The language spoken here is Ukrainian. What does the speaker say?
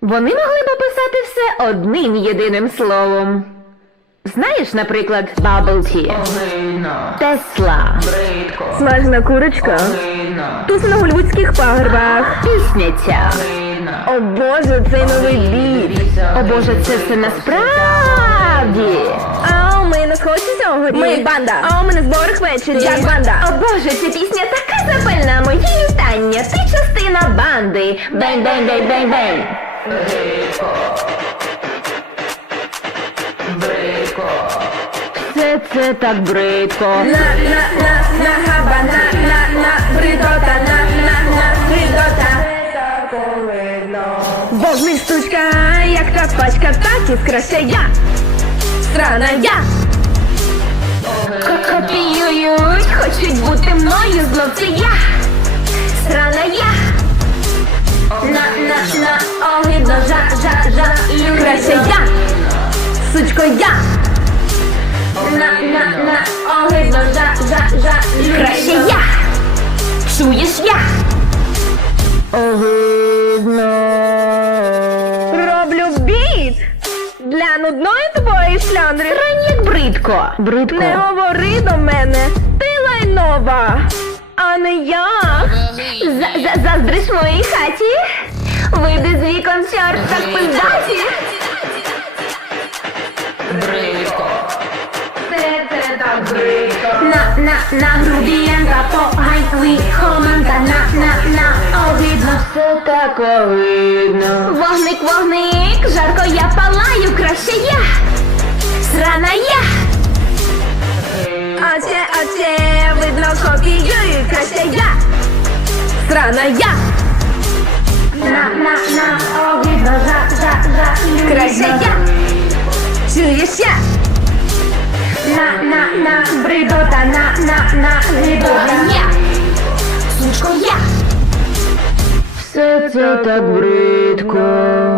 Вони могли б описати все одним єдиним словом. Знаєш, наприклад, Bubble Tea, Тесла, Смажена курочка. огидно, на гольвудських пагорбах. пісняця. огидно. О боже, цей новий біт. О Боже, це все насправді. А ми на сходці сьогодні. Ми банда. А у мене зборах ввечері. Як банда. О Боже, ця пісня така запальна. Мої вітання. Ти частина банди. Бень, Бридко. Бридко. Все це так бридко. На, на, на, на, хаба, на, на, на, бридота, на, на, на, бридота. Вогни штучка, як та пачка, так і скрася я. Страна я. Ко- Копіюють, хочуть бути мною, знов це я. Страна я. Сучко я. На, на, на, огидно, жа, жа, жа, краще я. Чуєш я? Огидно. Роблю біт. Для нудної тобої шлянри. Ранік бридко. Бридко. Не говори до мене, ти лайнова, а не я. За- за- Заздриш моїй хаті? Вийди з вікон, чорт, так пиздаті. Бридко. Це, це так бридко. На, на, на грубіянка, погань, хоманка, на, на, на, огидно. Все так огидно. Вогник, вогник, жарко я палаю, краще я. Срана я. А це, а це, видно, копіюють, краще я. Страна я, На, на, на, огидно, жа, жа, жа, краще я. На, на. Я. Сучко я. Все це так бридко.